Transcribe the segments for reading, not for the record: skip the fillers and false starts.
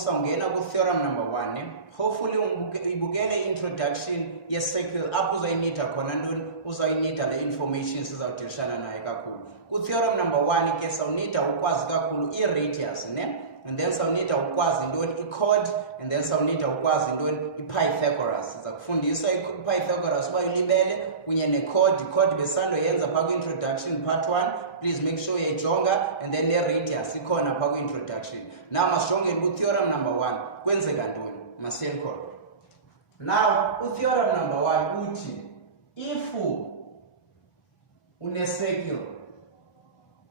usawungena ku-theorem number 1 hopefully ibukele introduction ye-circle apho uzayinida khona ntoni uzayinida le information sizawudilishana nayo kakhulu. Ku-theorem number 1 ke sawunida ukwazi kakhulu i-radius ne, and then sawunida ukwazi ntoni i-chord, and then sawunida ukwazi ntoni i-Pythagoras. Siza kufundisa i-Pythagoras uba ilibele kunye ne-chord. I-chord besandoyenza phaa ku-introduction part 1, please make sure uyayijonga, and then ne-radius ikhona phaa ku-introduction. Now masijongeni ku-theorem number 1 kwenzeka ntoni, masiye khona. Now u-theorem number 1 uthi if une-circle,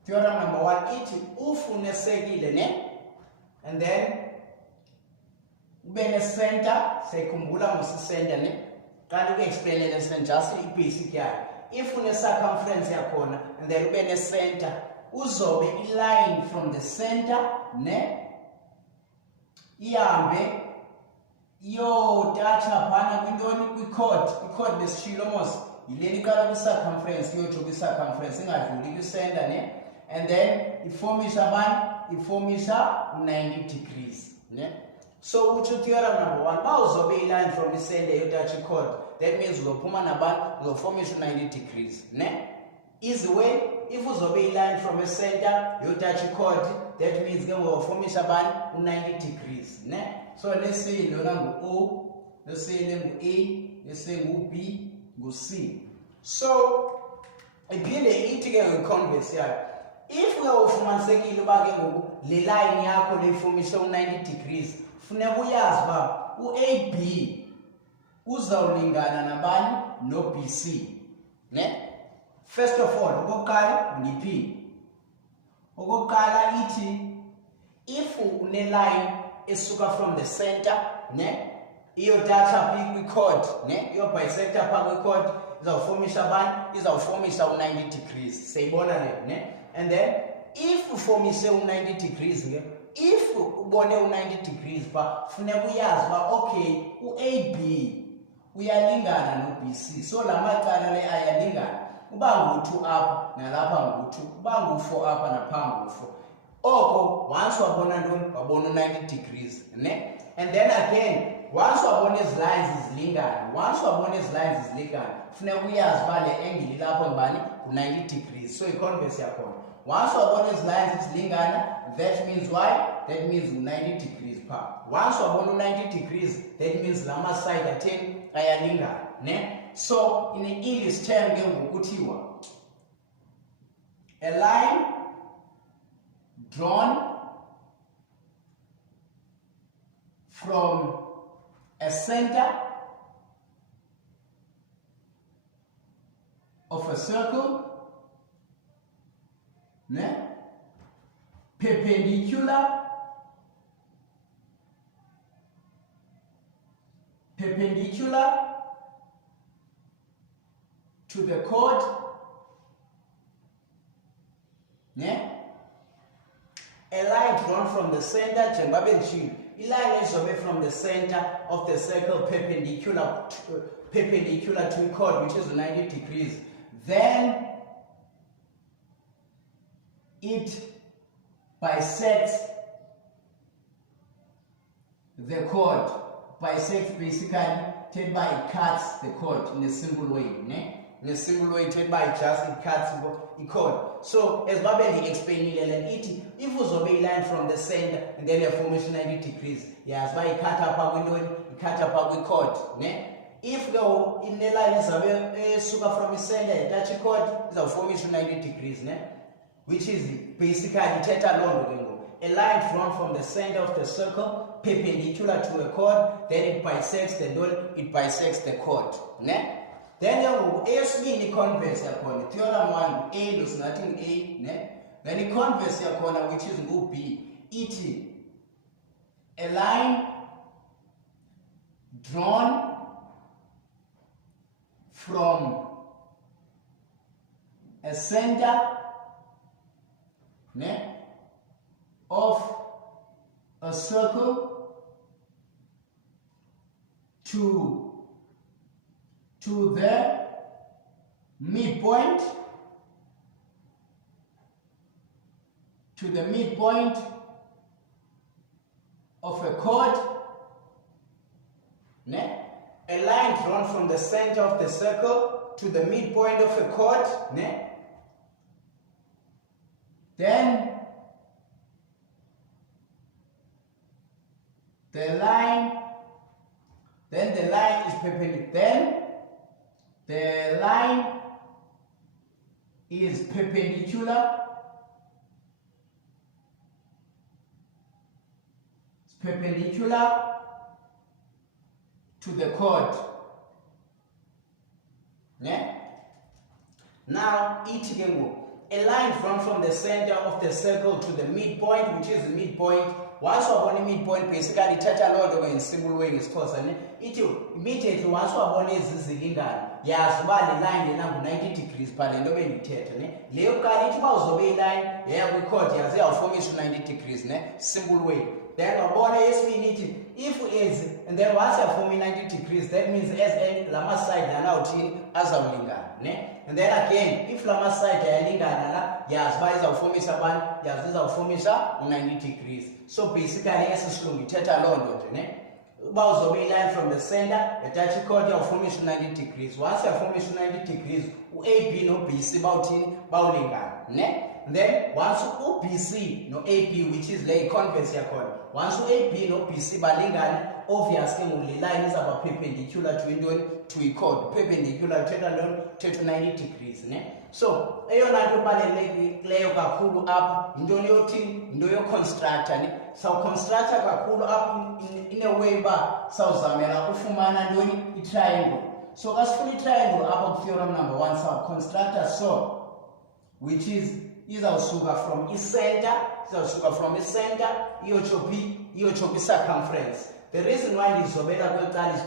theorem number 1 ithi if une-circle ne, and then ube ne-center, sayikhumbula ngosicenter ne, kanti uku-explain le-center just i-basic yayo. If une-circumference yakhona and then ube ne-center, uzobe i-line from the center ne ihambe iyotatsha phana kwintoni kwi-chord. I-chord besitshilo mos yileni iqala kwi-circumference iyotsho kwi-circumference ingadluli kwi-center ne, and then iformisha bani iformisha 90 degrees ne. So utsho theorem number 1 ba uzobe i-line from i-center iyotatsha i-chord, that means uzophuma nabani uzoformisha 90 degrees ne. Easy way, if uzobe i-line from a center iyotatsha i-chord, that means ke uzoformisha bani 90 degrees ne. So let's say lona ngu-O, let's say le ngu-A, let's say ngu-B, ngu-C. So iphinde ithi ke nge-converse yayo, if uyawufumanisekile uba ke ngoku le line yakho leyiformisha u-90 degrees, funeka uyazi uba u-AB uzawulingana nabani no-BC ne. First of all, okokuqala ngiphi, okokuqala ithi if une-line esuka from the center ne iyotatsha phi kwi-chord ne iyobhisector phaa kwi-chord, izawuformisha bani izawuformisha u-90 degrees. Seyibona le ne. And then if uformise u-90 degrees ke, if ubone u-90 degrees phaa funeka uyazi uba okay u-AB uyalingana no-BC, so la macala le ayalingana. Uba ngu-2 apha nalapha ngu-2, uba ngu-4 apha napha ngu-4. Oko once wabona ntoni wabona u-90 degrees ne. And then again once wabona ezi lines zilingana, once wabona ezi lines zilingana funeka uyazi uba le angle ilapho ngubani u-90 degrees, so i-converse yakhona. Once wabona ezi lines zilingana, that means why, that means u-90 degrees phaa. Once wabona u-90 degrees, that means la maside atheni ayalingana ne. So in an English term ke ngokuthiwa a line drawn from a center of a circle ne, perpendicular to the chord ne. A line drawn from the center, njengoba nditshilo, i-line ezobe from the center of the circle perpendicular to a chord which is 90 degrees, then it bisects the chord. Bisects basically take by it cuts the chord in a simple way ne. In a simple way, take by just it cuts the chord. So as Babeli explained it, if uzobe line from the center and then you formation 90 degrees, yes, by cut up a window, cut up a chord ne. If go in the line is sugar from the center, touch a chord is a formation 90 degrees ne, which is basically theta long. A line drawn from the center of the circle perpendicular to a chord, then it bisects the dot, it bisects the chord ne. Then esibini converse yakhona, theorem 1 A looks nothing A ne. Then the converse yakhona, which is ngu-B, ithi a line drawn from a center ne, of a circle to the midpoint, of a chord, ne? A line drawn from the center of the circle to the midpoint of a chord, ne? Then the line is perpendicular. Then the line is perpendicular. It's perpendicular to the chord. Yeah? Now, a line drawn from the center of the circle to the midpoint, which is the midpoint. Once you have a midpoint, basically touch a lot of in simple way is causing it. Immediately once you have is yes, the line is 90 degrees per the nobody tetane. Leo can it was obey line, yeah, we caught yes, they are formation 90 degrees, simple way. Then our body is we need it. If it is, and then once you are forming 90 degrees, that means as any lama side and out in as a linga. And then again, if lama side and linga, yes, by the formation, yes, this is formation 90 degrees. So basically, as a slow, we touch alone, don't you? About the way line from the center, a touch chord your formation 90 degrees. Once you formation 90 degrees, AB no BC about in Bowlinga. And then once you BC no AP, which is like converse your chord. Once you AP no BC Balinga, obviously only line is about perpendicular to a chord, perpendicular to 90 degrees. So, Leo Kakulu up, Ndoyo constructor, so constructor Kakulu up in a way back, South Zamela, Ufumana doing a triangle. So, as fully triangle about theorem number 1, so constructor so, which is our sugar from its center, so sugar from its center, Iochopi circumference. The reason why this is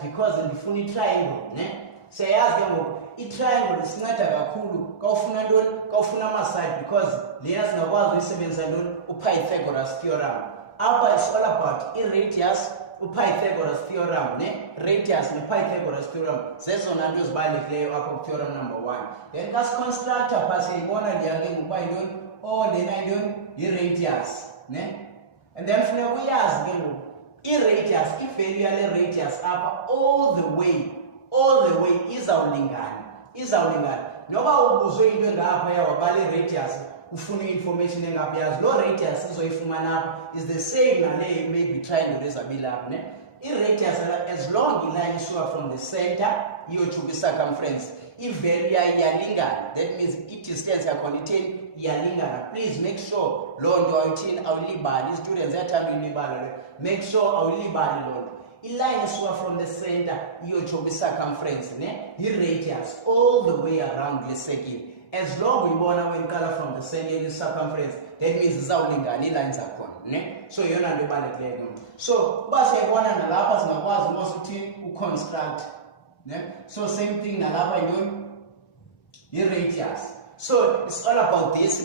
because in the fully triangle, so I ask them, a triangle is not a cool, Kaufuna side because Lenas Nawaz receives a Pythagoras theorem. Upper is all about a radius, Pythagoras theorem, radius and Pythagoras theorem. Zezon and just by the clay up theorem number 1. Then as constructor passing one and the again by doing all the night doing the radius. And then we ask them, radius, if value radius up all the way is our lingan. Noba ubuzwe into ngapha yawabale radius ufuna information engaphakazi lo radius izoyifumana is the same nale maybe triangle ezabila ne radius as long line isuka from the center to the circumference if value iyalingana that means it distance yakhona itheni iyalingana. Please make sure lo nto ayithini awulibali students yathanda ulibala make sure awulibali lo nto. A line is from the center, to the circumference, the radius, all the way around the circle. As long we want to color from the center, the circumference, that means Zawlinga, the lines are gone. So you're not the ballet. So, but I want to Nalapas Nawaz mostly who construct. So, same thing, Nalapa doing the radius. So, it's all about this. So,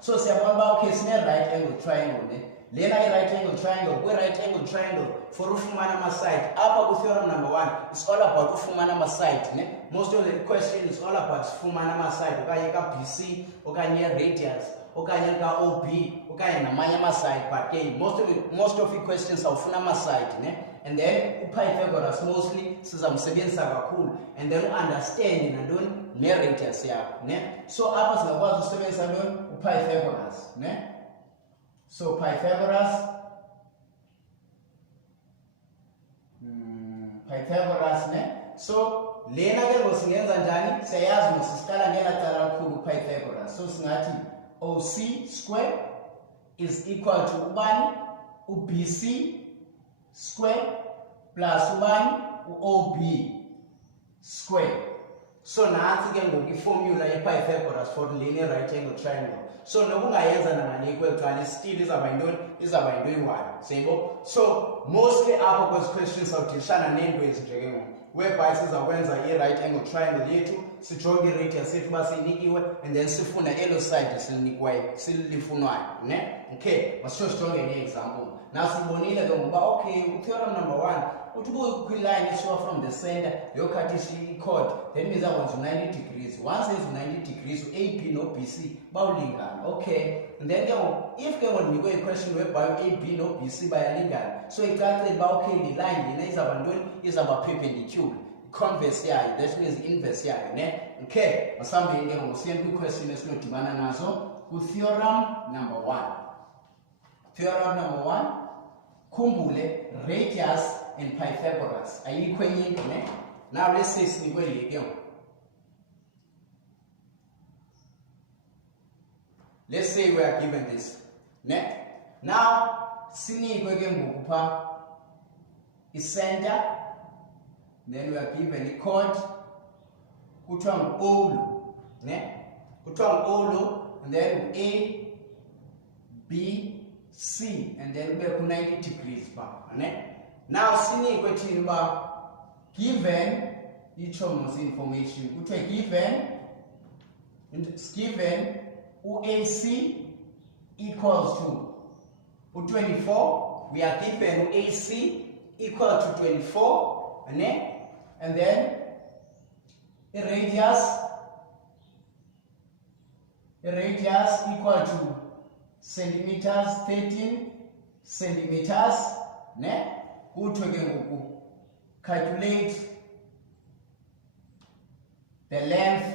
so, say about case right angle triangle. Lena right angle triangle, we right angle triangle for Ufumana side. Upper theorem number 1 is all about Ufumana side. Most of the question is all about Ufumana side. Okayeka BC, Okanya radius, Okayeka OB, Okayana Mayama side. But most of the questions are Ufumana side. And then Pythagoras mostly Suzam Sabian Saga cool. And then understanding and doing radius. So upper was 7 Sabian Pythagoras. So Pythagoras, So Lena was Nenzanjani, Sayas Muscala Nela Kuru Pythagoras. So Snati OC square is equal to Ubani, UBC square plus Ubani, OB square. So now again will be formula a Pythagoras for the linear right angle triangle. So no one equal to still is about doing one. So mostly our questions of Tishana name ways where biases are when a right angle triangle here to sijonge iradius yethu uba siyinikiwe and then sifuna elo side silifunwayo ne. Okay, masitsho sijonge ne-example. Now sibonile ke ngokuba okay, theorem number 1 uthi kwi-line esuka from the center yokhathisa i-chord, then means akwenza 90 degrees. Once yenza 90 degrees u-AB no-BC bawulingana. Okay, and then ke ngoku if ke ngoku ndinikwe i-question whereby u-AB no-BC bayalingana, so icacile uba okay le line lena izawuba ntoni, izawuba perpendicular, converse yayo, that means inverse yayo ne. Okay, masihambeni ke ngoku siye kwi-question esinodibana nazo ku-theorem number 1. Theorem number 1, khumbule radius and Pythagoras ayikho enye into ne. Now let's say sinikwe le ke ngoku, let's say we are given this ne. Now sinikwe ke ngoku pha i-center, then we are given i-chord kuthiwa ngu-O ne, kuthiwa ngu-O, and then A, B, C, and then we have 90 degrees bar. Now sinikwe thina uba given itsho mos information kuthiwa given u-AC equals to u-24. We are given u-AC equal to 24 and then radius equal to centimeters, 13 centimeters ne. Kuthiwe ke ngoku calculate the length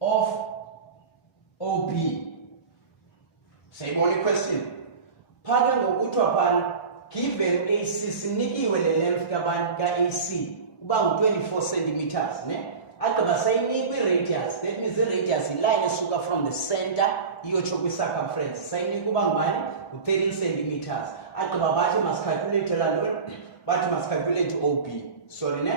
of OB. Sayibona i-question phaa ke ngoku kuthiwa phana given AC sinikiwe le length ka-AC uba ngu-24 centimeters ne. Agqiba sayinikwe i-radius, that means i-radius yiline esuka from the center iyotsho kwi-circumference, sayinikwe uba ngubani, ngu-13 centimeters. Agqiba bathi masicalculate laa ntoni, bathi masicalculate OB, sorry ne,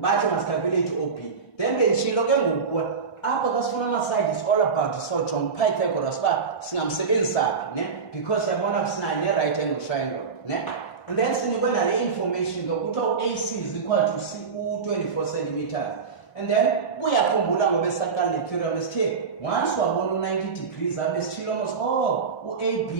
bathi masicalculate OB. Then benditshilo ke ngoku apha xa sifuna ama-side is all about sojonga uPythagoras uba singamsebenzisa phi ne, because yabona sinayo ne-right angle triangle ne. And then sinikwe nale information ke kuthiwa u-AC is equal to u-24 centimeters. And then uyakhumbula ngoba esaqala le theorem esithe once wabona u-90 degrees abe sitshilo mos u-AB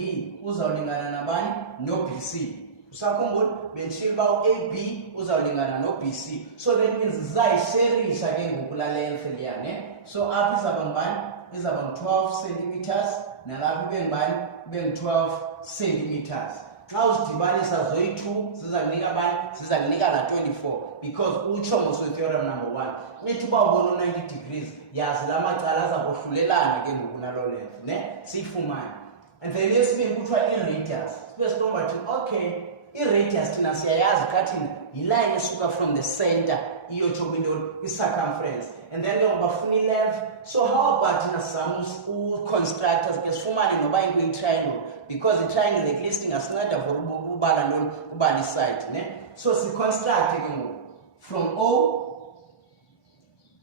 uzawulingana nabani, no-BC. Usakhumbula benditshilo uba u-AB uzawulingana no-BC, so that means zizayisherisha ke ngoku la length leya ne. So apha izawuba ngubani, izawuba ngu-12 centimeters, nalapha ibe ngubani, ibe ngu-12 centimeters. Xa uzidibanisa zoyi-2 zizakunika abanye, zizakunika la 24, because utsho mos we-theorem number 1 nithi uba ubona u-90 degrees yazi la macala azakohlulelana ke ngoku naloo length ne, siyifumane. And then yesibini kuthiwa i-radius, sibe sinomba thina okay i-radius thina siyayazi xa thina yiline esuka from the center iyotsho kwintoni, i-circumference, and then ke ngoku bafuna i-length. So how about thina sizama uconstructor ke sifumane noba into yi-triangle, because i-triangle at least ingasinceda for ubala ntoni, ubala iside ne. So siconstructe ke ngoku from O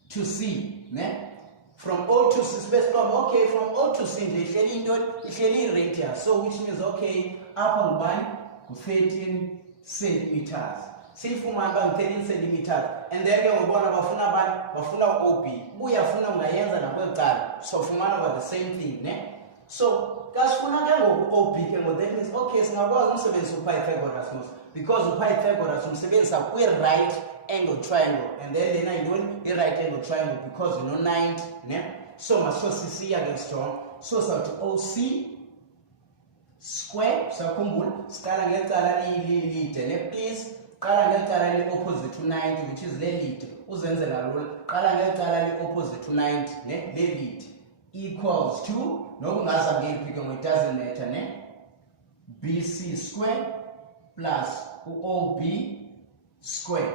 to C ne, from O to C sibe siqomba okay from O to C nje ihleli intoni, ihleli i-radius, so which means okay apha ngubani, ngu-13 centimeters. Siyifumane uba ngu-13 centimeters, and then ke ngobona bafuna abani, bafuna u-OB. Ubuyafuna ungayenza nakweli cala, so fumana uba the same thing ne. So xa sifuna ke ngoku OB ke ngoku, that means okay singakwazi umsebenzisa uPythagoras mos, because uPythagoras umsebenzisa kwi-right angle triangle, and then lena yintoni, i-right angle triangle, because you know 90 ne. So masitsho sisiya ke strong, so sawuthi OC square, sakhumbula siqala ngecala lide ne, please qala ngecala li-opposite to 90 which is le lead, uzenzela lula, qala ngecala li-opposite to 90 ne, le lead equals to nokungaza ngephi ke ngoku, it doesn't matter ne, BC square plus OB square.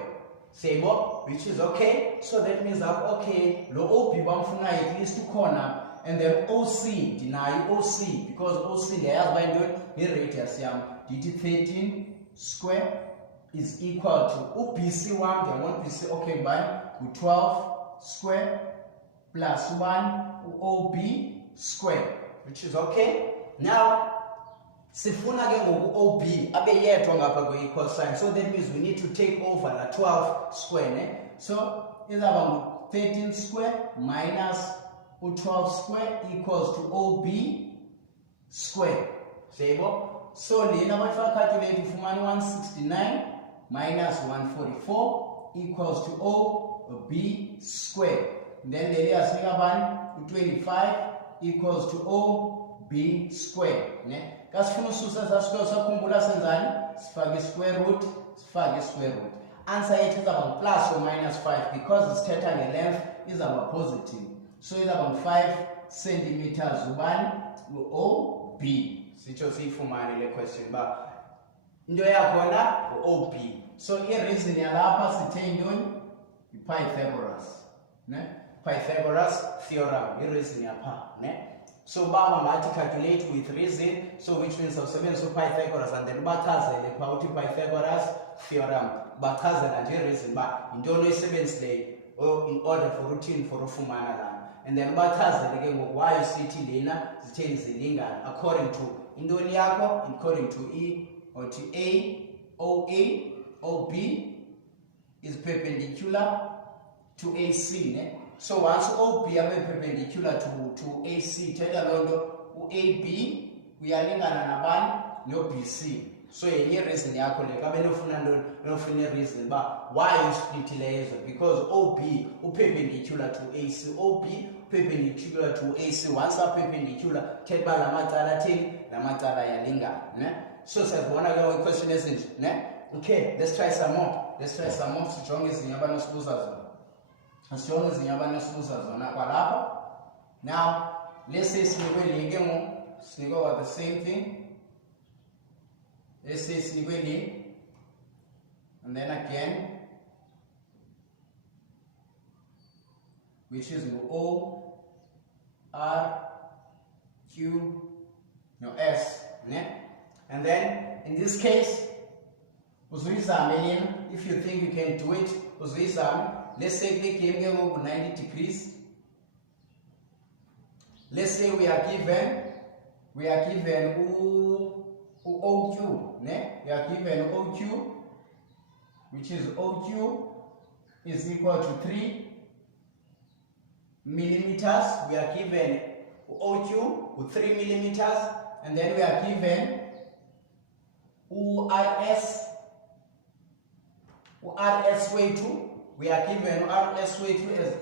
Sebo, which is okay. So that means that okay, lo OB bamfuna at least ukhona, and then OC deny OC, because OC layers by doing the radius yam dt 13 square is equal to UBC 1, they want BC okay by 12 square plus 1 OB square, which is okay. Now sifuna ke ngoku OB abe yedwa ngapha kwe-equal sign, so that means we need to take over la 12 square, ne? So izaba ngu 13 square minus u12 square equals to OB square. Sebo. So lena bayifaka calculate ufumana 169 minus 144 equals to OB square. Then the area sinika bani 25 equals to OB square, ne? Kasifuna ususa sasikuyo sakhumbula senzani, sifake square root, answer yethu izaba plus or minus 5 because isithetha nge-length izaba positive, so izaba 5 centimeters ubani u-OB. Sitsho siyifumane le question ba into yakhona u-OB. So i-reason yalapha sithe intoni? I-Pythagoras, ne? Pythagoras theorem, i-reason yapha, ne? So baba mathi calculate with reason, so which means usebenzisa uPythagoras and then bachazele pha uthi Pythagoras theorem, bachazela nje reason ba intoni oyisebenzile in order for routine for ufumana lana, and then bachazele ke ngoku why sithi lena zitheni zilingana according to intoni yakho, according to E or to A, OA, OB is perpendicular to AC, ne? So once OB abe perpendicular to AC, thetha loo nto u-AB uyalingana nabani no-BC. So yenye reason yakho le kabe nofuna ntoni, nofuna reason ba why usplitile ezo, because OB uperpendicular to AC, OB perpendicular to AC. Once a perpendicular, thetha ba la macala athini, la macala yalingana, ne? So siyabona ke question ezinje, ne? Okay, let's try some more. Sijonge izinto abanosibuza zona. Now, let's say sinikwe what the same thing. Let's say sinikwe, and then again, which is O, R, Q, no S, ne? And then in this case, if you think you can do it, let's say we came over 90 degrees. Let's say we are given OQ, ne? We are given OQ, which is OQ is equal to 3 millimeters. We are given OQ with 3 millimeters, and then we are given RS weight 2. We are given RS weight 2 as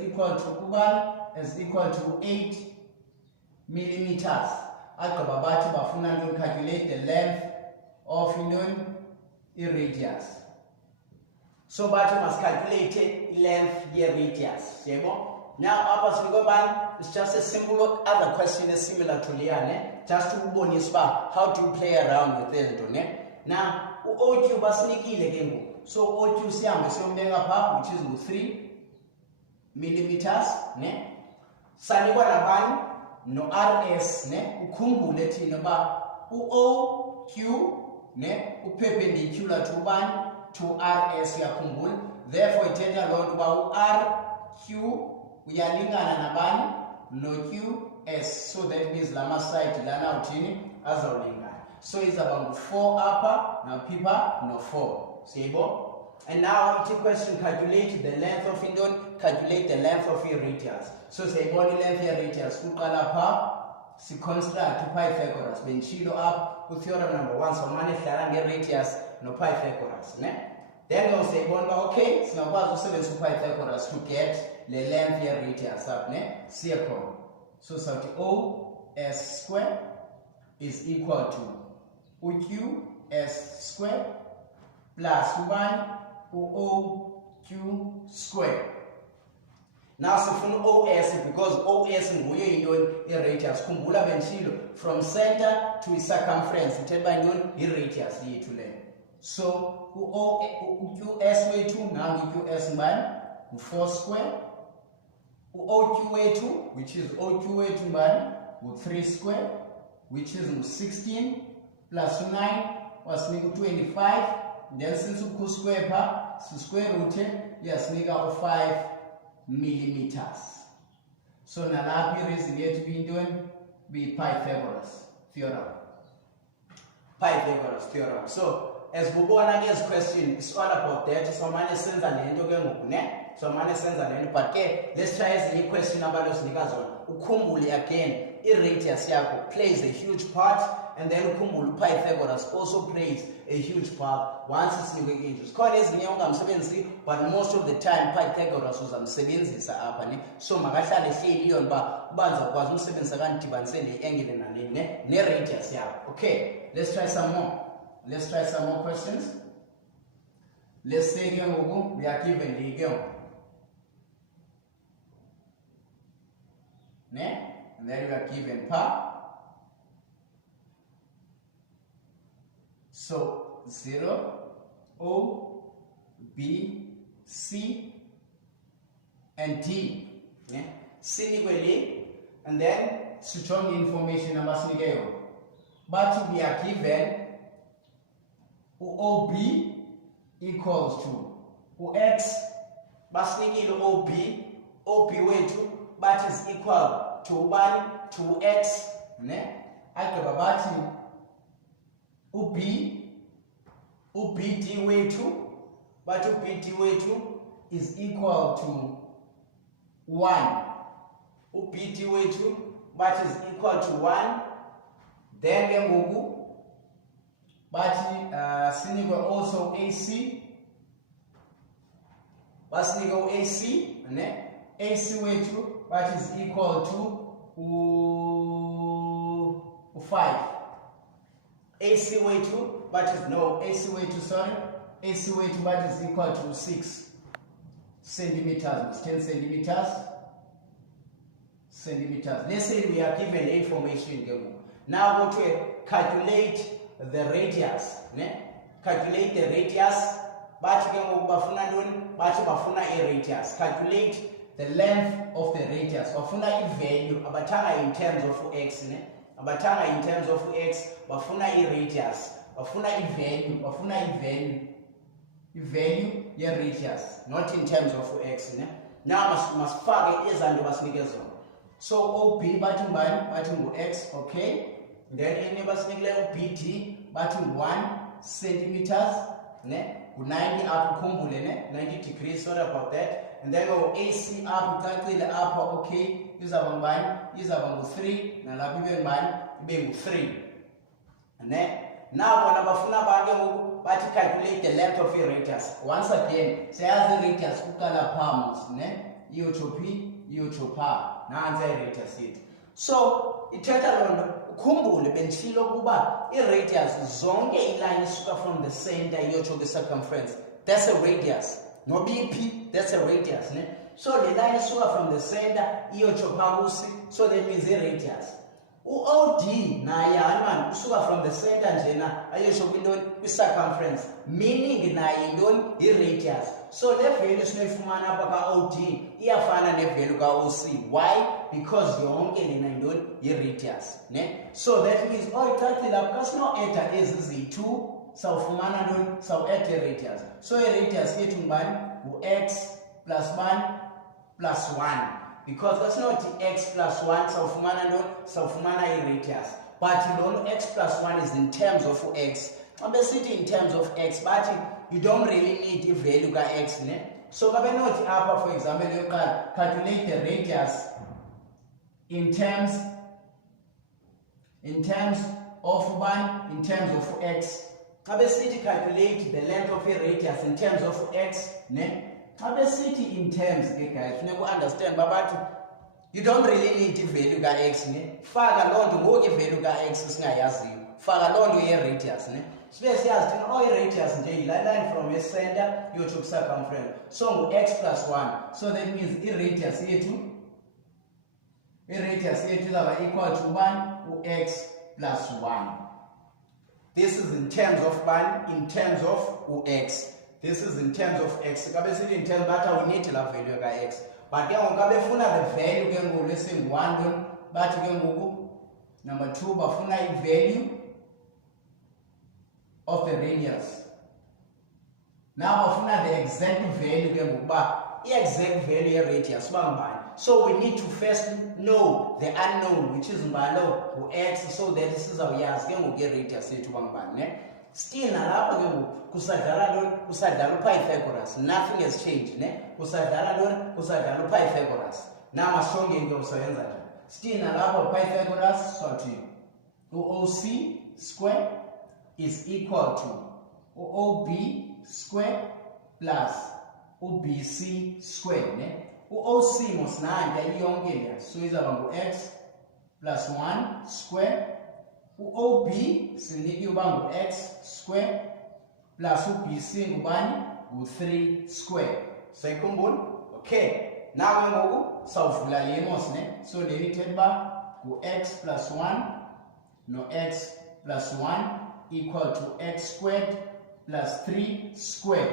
equal to 8 millimeters. Agababati bafuna to calculate the length of a radius. So but must calculate length year radius. Now it's just a simple other question is similar to Liane, just to how to play around with it. Now OQ basinikile ke. So OQ siyambe siyombeka pha, which is 3 millimeters, ne? Sanikwa nabani no RS, ne? Ukhumbule thina ba uOQ, ne? Uperpendicular to bani to RS yakhumbula. Therefore ithetha loo nto ba uRQ uyalingana nabani no QS. So that means lama side lana uthini azawulingana. So it's about 4 upper, now pipa no 4. And now it's a question, calculate the length of indon, calculate the length of your radius. So say body length your radius, ukala pa, si construct Pythagoras, benchilo up with theorem number 1, so mani flarange radius no Pythagoras, ne? Then we'll say okay, so now what's the Pythagoras to get the length your radius up, ne? Circle. So OS square is equal to OQS square plus 1 OQ square. Now so from OS, because OS is a radius, kumbula benchilo from center to circumference, it by radius to length. So OQS way 2 now QS man 4 square, OQ way 2, which is OQ way 2 man 3 square, which is 16 plus 9 was 25. Then since we square pa, so square root yes, nigga 5 millimeters. So now that reason here to be doing be Pythagoras theorem. Pythagoras theorem. So as we go on this question, it's all about that. So many sense and so many sense and but let's try the question about those niggas. Ukumbuli again, irradius yako plays a huge part, and then ukumbuli Pythagoras also plays a huge part once it's new ages. But most of the time Pythagoras was amsebenzisa apha ne. So makahlale hleli yona ba banza ukwazi umsebenzisa kandibanise le angle nani ne radius yako. Okay, let's try some more. Let's try some more questions. Let's say we are given the game. And then we are given par. So 0, O, B, C, and D. And then strong information about but we are given OB equals to X, OB wethu but is equal to 1 to X. UBD wethu but UBD wethu is equal to 1. UBD wethu but is equal to 1. Then but sinikwe also AC. Basinikwe AC, AC wethu but is equal to 5. AC wethu but is AC wethu but is equal to 6 centimeters, 10 centimeters. Let's say we are given the information. Now go to calculate the radius. Calculate the radius. Radius. Calculate the length of the radius. Bafuna value abatanga in terms of x. Abatanga in terms of x. Bafuna radius. Bafuna value ya radius, not in terms of x. Now must fake izando basinikeza. So OP bathi x, okay. Then any basinikele BD bathi 1 centimeters, 90 up kumbule 90 degrees, sorry about that. And then AC up upper, okay. Use about 3 nalapha ibe 3. And then now when abafuna bantu bathi calculate the length of your radius. Once again, sayazi radius ukala palms, iyotho par nansi radius yethu. So ithetha lonto ukhumbule bentshilo kuba iradius zonke iline isuka from the center iyotho ku circumference. That's a radius. No BP, that's a radius, So the line isuka from the center iyotho pakusi, so that means a radius. OD naye man usuka from the center njena ayosho ku circumference, meaning naye indoni i-radius. So le value sinoyifumana apha ka-OD iyafana ne-value ka-OC. Why? Because yonke lena indoni i-radius. So that means oyicacile apha xa sino-eda ezi ziyi-2 sawufumana ntoni, sawu-eda i-radius. So i-radius yethu ngubani? Ngu-x plus 1 plus 1. Because that's not x plus 1, sawufumana i-radius. But x plus 1 is in terms of x. I'm sitting in terms of x, but you don't really need a value of x. So kabe not upper, for example, you can calculate the radius in terms of 1, in terms of x. Kabe city calculate the length of a radius in terms of x. City in terms, guys, you never understand, but you don't really need the value of x. Faka lonto ngoke value of x singayaziyo. Faka lonto ye-radius. Space yazi all radius nje line from a center you to circumference. So x plus 1. So that means i-radius yethu is equal to 1 x plus 1. This is in terms of 1, in terms of x. This is in terms of x. In terms but we need to have value of x. But then we the value let's say 1 but number 2 bafuna value of the radius. Now bafuna the exact value the exact value of radius. So we need to first know the unknown, which is mbalo x, so that this is our yes ke ngoku radius yethu bangibani ne. Still nalapha ke ngoku kusadlala uPythagoras, nothing has changed ne. Kusadlala uPythagoras. Now masonge into usayenza njani. Still nalapha uPythagoras, so to OC square is equal to OB square plus OBC square ne. OC must nanja iyonke leya, so izaba ngu-x plus 1 square. OB sinike uba ngu-x square plus UBC ngubani ngu-3 square. Sayikhumbula? Okay. Now ke ngoku sawuvula le mos ne. So le ithetha uba ngu-x plus 1 no x plus 1 equal to x squared plus 3 squared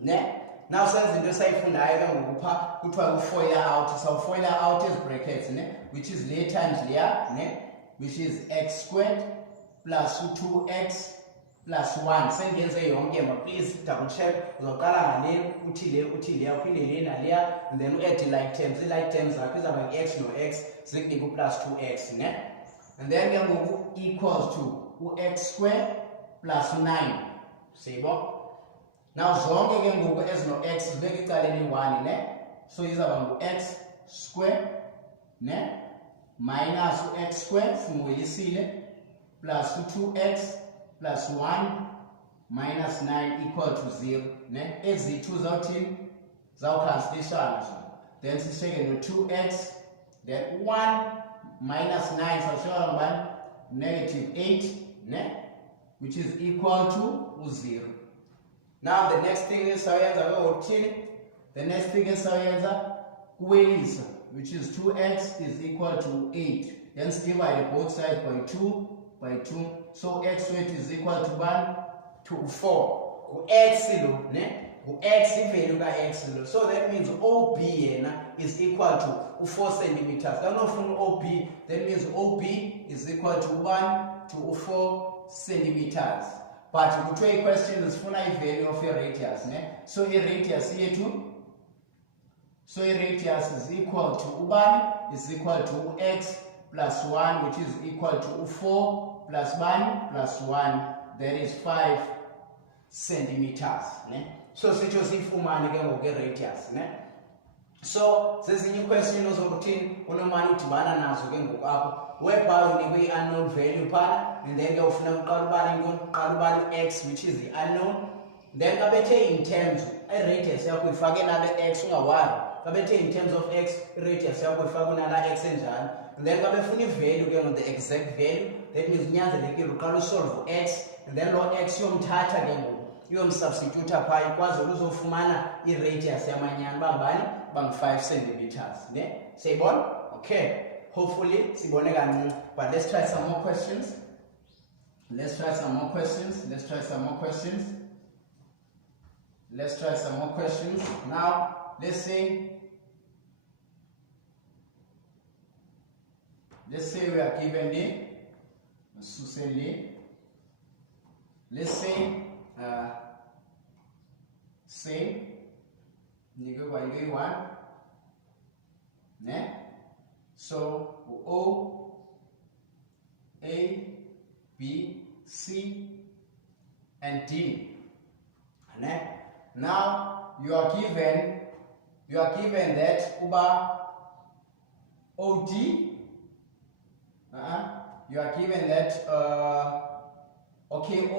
ne. Now senze into sayifundayo ke ngoku pha kuthiwa ufoila out, sawufoila out as brackets ne, which is le times leya ne, which is x squared plus 2x plus 1. Sengenze yonke ma, please double check. Uzoqala ngale uthi le uphinde le naleya, and then u-add like terms. I-like terms zakho izaba x no x zikunika plus 2x ne. And then ke ngoku equals to x squared plus 9. Siyibona? Now zonke ke ngoku ezino x zibeka icaleni 1 ne. So izaba ngu-x squared ne minus u-x squared fungoyisile plus 2x plus 1 minus 9 equal to 0 ne. Ezi2 zawuthini zawukhansilishana zona. Then sishiyeke no 2x, then 1 minus 9 sawushiyeka ngubani negative 8 ne, which is equal to 0. Now the next thing is the next thing is kuwelisa, which is 2x is equal to 8. Then divide both sides by 2. So x weight is equal to 1 to 4. X lo ne, x value ka x lo. So that means OB is equal to 4 centimeters. Now from OB, that means OB is equal to 1 to 4 centimeters. But kuthiwe question is funa value of your radius ne. So radius yethu, so radius is equal to ubani is equal to x plus 1, which is equal to 4 plus 1 plus 1, that is 5 centimeters ne. So sitsho sifumane ke ngoku radius ne. So zezinye question ozokuthini unomani udibana nazo ke ngoku apho, whereby unikwe i-unknown value phana, and then uyofuna uqala ubani x, which is the unknown. Then kabethe in terms i-radius yakho ifake nalo x, ungawari kabethe in terms of x i-radius yakho ifake nala x enjalo. And then kabefuna i-value ke ngoku the exact value, that means kunyanzelekile uqala usolve x, and then lo x yomthatha ke ngoku uyomsubstitute pha ikwazi uzofumana i-radius yamanyani bangani bang 5 centimeters ne. Siyibona? Okay. Hopefully sibone kancinci, but let's try some more questions. Let's try some more questions. Now let's say we are given the let's say nigga by 1 ne. So O, A, B, C, and D. Now you are given that uba OD. You are given that okay,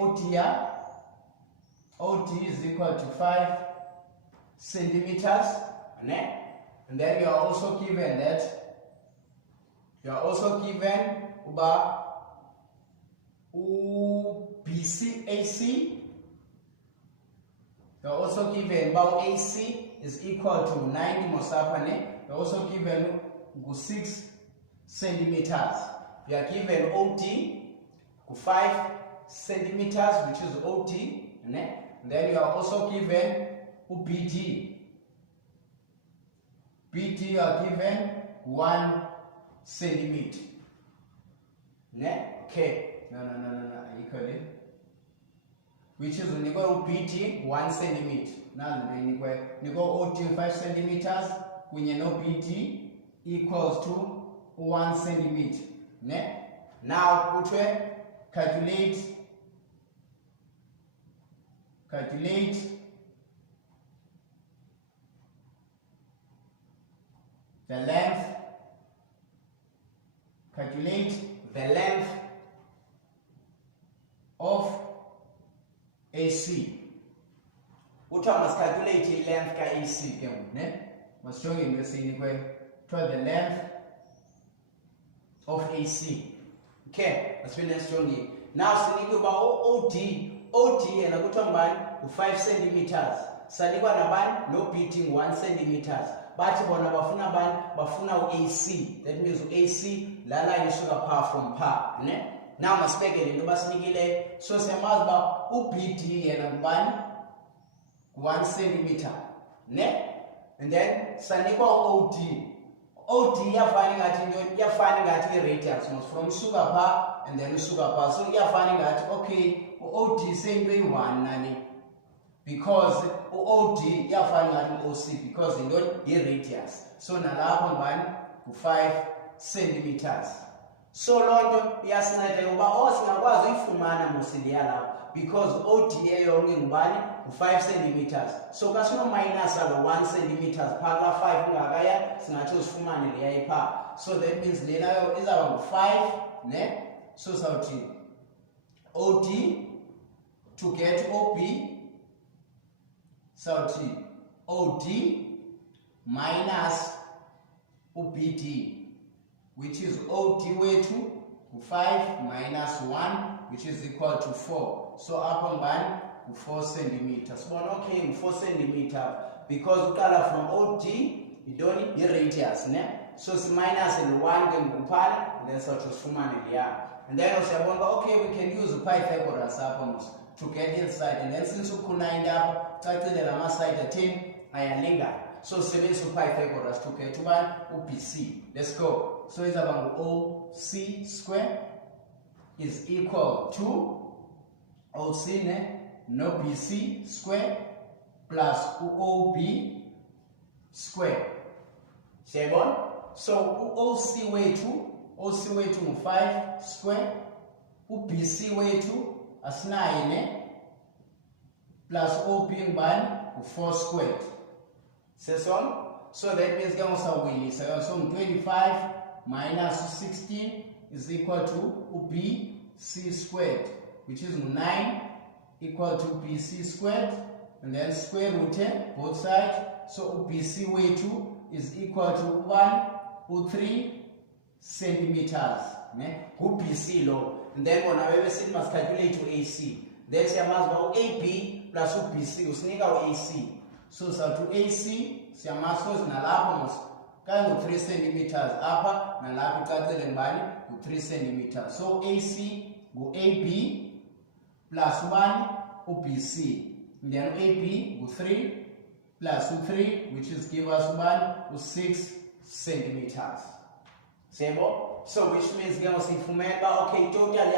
OD is equal to 5 centimeters, and then you are also given that. You are also given uba BC AC. You are also given uba AC is equal to 90 mosapane. You are also given 6 centimeters. You are given OD 5 centimeters, which is OD, and then you are also given BD. BD you are given 1 centimeter. Ne? Okay. No. Equally. Which is when you go BT 1 centimeter. Now you go OT 5 centimeters, kunye no-BD equals to 1 centimeter. Ne? Now calculate the length. Calculate the length of AC. What must calculate the length of AC? Must show you the length of AC. Okay, that's when let's show you. Now, so about OD and a good man 5 centimeters. Saliba naban no beating 1 centimeters. But bona bafuna AC. That means AC lala yisuka par from par. Ne? Now must make it into basnikile. So semazi ba UBD and a 1 centimeter. Ne? And then saniba OD. OD you're finding at the radius from sugar par and then sugar par. So you're finding out okay, OD same way 1 nani. Because OD you're finding out OC because they don't hear radius. So nalapho ngani 5 centimeters. So lonto iyasinathi uba singakwazi uyifumana mosiliya lapho because OD eyonke ngubani 5 centimeters. So kasino minus alo 1 centimeters phaka 5 ungakaya singathi usifumane leya ipha. So that means lena izaba 5 ne? So sawuthi OD to get OB sawuthi OD minus UBD, which is OD way 2 5 minus 1, which is equal to 4. So upon 4 centimeters. Well, okay, 4 centimeters because we color from OD, you don't need radius, ne? So it's minus 1 then and then such as and then also okay, we can use Pythagoras to get inside, and then since we could end up title the side 10 I linger. So 7 to Pythagoras to get to OPC. Let's go. So it's about OC square is equal to OC no BC square plus OB square. 7. So OC way 2 5 square, OBC way 2 as 9 plus OB 4 squared. So that means so 25 minus 16 is equal to BC squared, which is 9 equal to BC squared, and then square root both sides. So BC way 2 is equal to 3 centimeters. BC low, and then when I must calculate to AC. Then say must go AB plus BC usnika AC. So to AC siyamasos nalapho mos 3 centimeters upper nalapho icacile ngibani 3 centimeters. So AC go AB plus 1 UBC, then AB go 3 plus 3, which is give us 6 centimeters. So which means okay, total